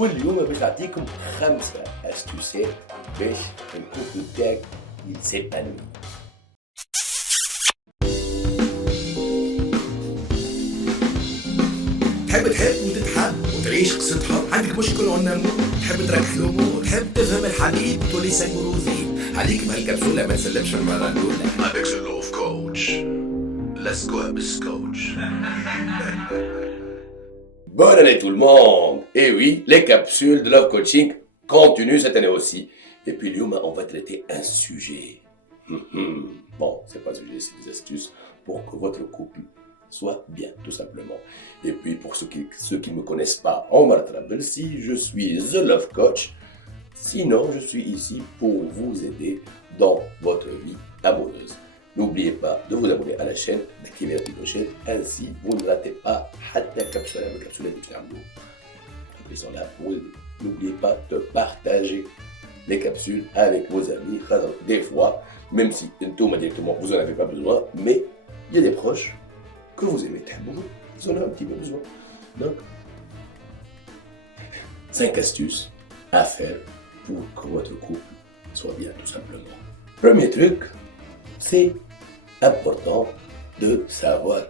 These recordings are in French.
واليوم باش نعطيكم 5 استوسات باش الكوبل تاعك يتسيبانوي. تحب وتتحب وتعيش قصة حب، عندك مشكل ونمو، تحب تركح الامور، تحب تفهم الحبيب تولي سنجروزي، عليك بهالكبسولة ما تسلمش المرة الأولى. Avec the love coach. Let's go Abyss coach. Bonne année tout le monde. Et oui, les capsules de Love Coaching continuent cette année aussi. Et puis Lyon, on va traiter un sujet. Bon, c'est pas un sujet, c'est des astuces pour que votre couple soit bien, tout simplement. Et puis pour ceux qui ne me connaissent pas, Omar Trabelsi, je suis The Love Coach. Sinon, je suis ici pour vous aider dans votre vie amoureuse. N'oubliez pas de vous abonner à la chaîne, d'activer la petite clochette, ainsi vous ne ratez pas la capsule de Fernando. Là, n'oubliez pas de partager les capsules avec vos amis. Des fois, même si directement vous n'en avez pas besoin, mais il y a des proches que vous aimez, ils en ont un petit peu besoin. Donc, 5 astuces à faire pour que votre couple soit bien, tout simplement. Premier truc, c'est important de savoir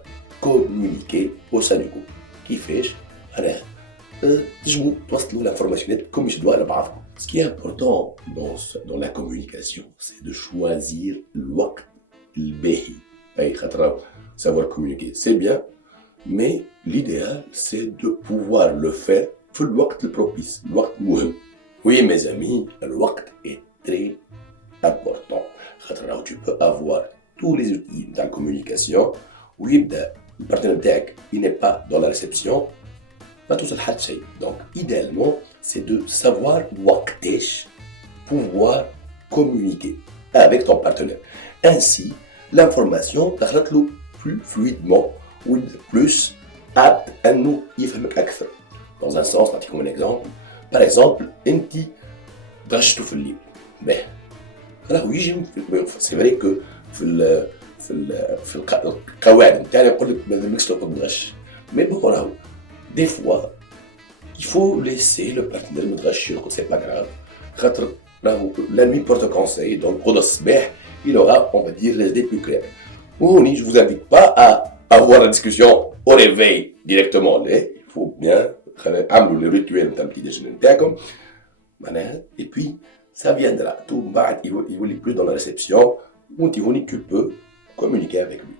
communiquer au sein du couple. كيفاش تنجموا توصلوا l'information comme je dois لبعضكم. Ce qui est important dans la communication, c'est de choisir الوقت الباهي. أي خاطر savoir communiquer, c'est bien, mais l'idéal, c'est de pouvoir le faire في الوقت البروبيس, الوقت مهم. Oui, mes amis, le وقت est très important. خاطر tu peux avoir tous les outils de la communication ويبدا البارتنير تاعك il n'est pas dans la réception ما توصل حتى شيء. Donc idéalement c'est de savoir وقتاش pouvoir communiquer avec ton partenaire. Ainsi l'information دخلت له plus fluidement ou plus apte انه يفهمك اكثر. Dans un sens, نعطيكم un exemple. Par exemple, انت تغشتوا في الليل. باهي. راهو يجي سي فري كو في القواعد نتاعنا يقول لك ما لازمكش ترقد تغش. مي بون راهو دي فوا يفو ليسي لو بارتنير متغش يرقد سي با غراف. خاطر راهو لا nuit porte conseil dans le cours الصباح il aura on va dire les idées plus claires. وهوني je vous invite pas à avoir la discussion au réveil directement. Il faut bien عملوا les rituels نتاع البتي déjeuner نتاعكم معناها. Et puis ça viendra. Tout bas, il n'est plus dans la réception. Tu peux communiquer avec lui.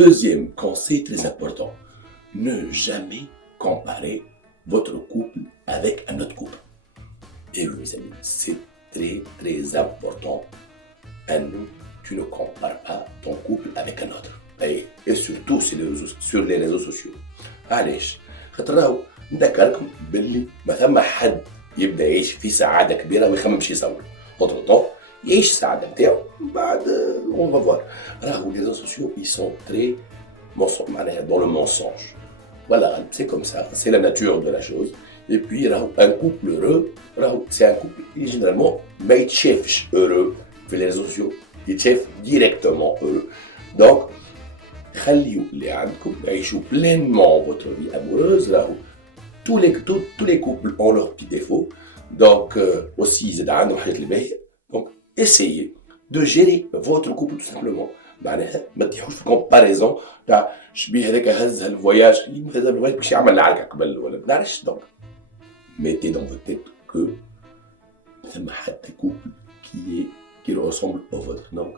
Deuxième conseil très important. Ne jamais comparer votre couple avec un autre couple. Et oui, mes amis, c'est très très important. Tu ne compares pas ton couple avec un autre. Et surtout sur les réseaux sociaux. علاش؟ خاطر راهو نذكركم باللي ما ثم حد يبدا يعيش في سعاده كبيره ويخمم باش يصور. Entre temps, يعيش السعاده نتاعو بعد on va voir. راهو les réseaux sociaux ils sont très معناها dans le mensonge. Voilà, c'est comme ça, c'est la nature de la chose. Et puis راهو un couple heureux, راهو c'est un couple qui généralement ما يتشافش heureux في les réseaux sociaux, يتشاف directement heureux. Donc خليوا اللي عندكم يعيشوا pleinement votre vie amoureuse. راهو tous les couples ont leurs petits défauts. Donc, aussi, ils ont des choses. Donc, essayez de gérer votre couple tout simplement. معناها ما تحوش في comparaison تاع شبيه هذاك هز هالفواياج هذا الفواياج باش يعمل العركه قبل ولا ما نعرفش. Donc, mettez dans votre tête que ثم حتى couple qui ressemble au vôtre. Donc,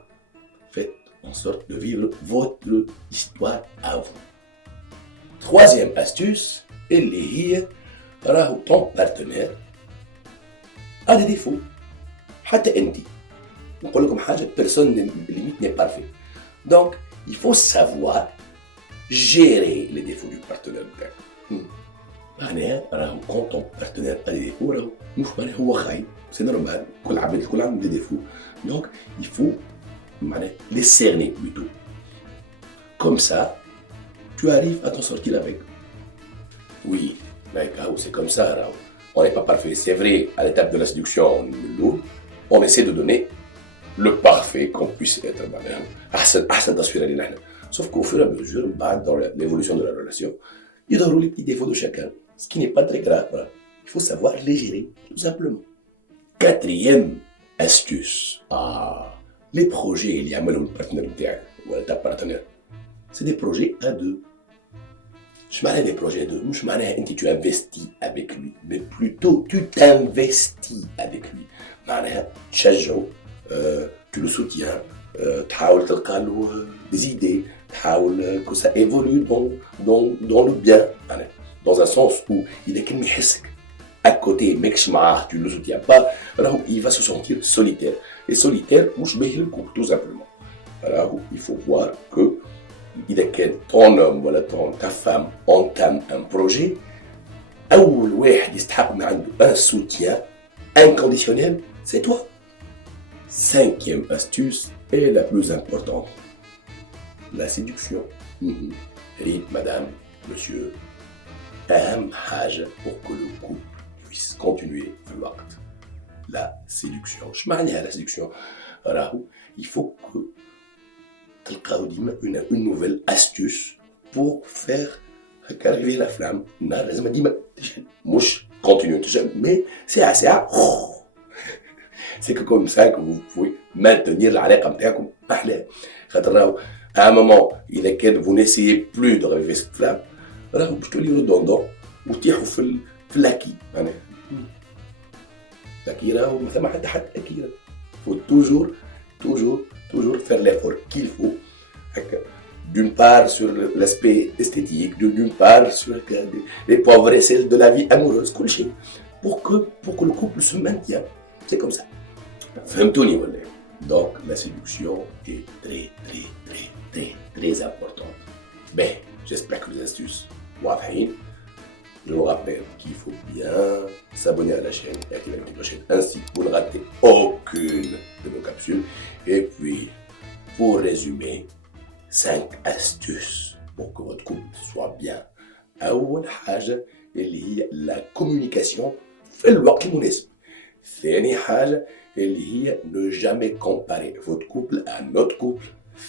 faites en sorte de vivre votre histoire à vous. Troisième astuce, اللي هي راهو ton partenaire a des défauts. حتى انت نقول لكم حاجه personne n'est parfait. Donc il faut savoir gérer les défauts du partenaire بتاعك. معناها راهو quand ton partenaire a des défauts راهو مش معناها هو خايب. C'est normal. كل عباد des défauts. Donc il faut معناها les cerner plutôt. Comme ça tu arrives à t'en sortir avec. Oui, mais c'est comme ça. Alors, on n'est pas parfait. C'est vrai, à l'étape de la séduction, on essaie de donner le parfait qu'on puisse être. Sauf qu'au fur et à mesure, dans l'évolution de la relation, il y a les petits défauts de chacun, ce qui n'est pas très grave. Il il faut savoir les gérer, tout simplement. Quatrième astuce. Les projets اللي يعملهم البارتنر نتاعك ولا ta partenaire, c'est des projets à deux. Je معناها des projets à deux, مش معناها انت tu investis avec lui, mais plutôt tu t'investis avec lui. معناها تشجعه, tu le soutiens, تحاول تلقى له des idées, تحاول que ça évolue dans le bien, dans un sens où إذا كان يحسك à côté, ماكش معاه, tu ne le soutiens pas, alors il va se sentir solitaire. Et solitaire, مش باهي للكوب, tout simplement. Alors il faut voir que إذا كان ton homme ولا ta femme entame un projet, أول واحد يستحق من عنده un soutien inconditionnel, c'est toi. Cinquième astuce et la plus importante, la séduction. Rite, madame, monsieur, أهم حاجة pour que le couple puisse continuer في الوقت. La séduction. شو معناها la séduction؟ راهو il faut que تلقاو ديما une nouvelle astuce pour faire arriver la flamme. النهار لازم ديما تشعل, مش continuer تشعل, mais ساعة ساعة. C'est que comme ça que vous pouvez maintenir العلاقة نتاعكم أحلى. خاطر راهو à un moment إذا كان vous n'essayez plus de revivre cette flamme, راهو باش تولي redondant وتطيحوا في الأكي. الأكي راهو ما ثم حتى أكي. faut toujours faire l'effort qu'il faut. D'une part sur l'aspect esthétique, d'une part sur les pauvres essais de la vie amoureuse, pour que le couple se maintienne. C'est comme ça. فهمتوني ولا؟ Donc la séduction est très importante. Ben, j'espère que les astuces واضحين. Je vous rappelle qu'il faut bien s'abonner à la chaîne et activer la petite clochette, ainsi vous ne ratez aucune de nos capsules. Et puis, pour résumer, 5 astuces pour que votre couple soit bien. أول حاجة اللي هي la communication في الوقت المناسب. ثاني حاجة اللي هي ne jamais comparer votre couple à notre couple.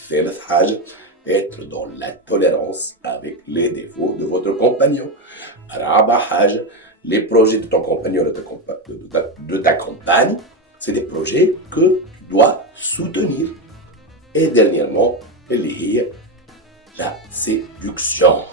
ثالث حاجة être dans la tolérance avec les défauts de votre compagnon. رابع حاجة, les projets de ton compagnon de ta compagne, c'est des projets que tu dois soutenir. Et dernièrement, اللي هي la séduction.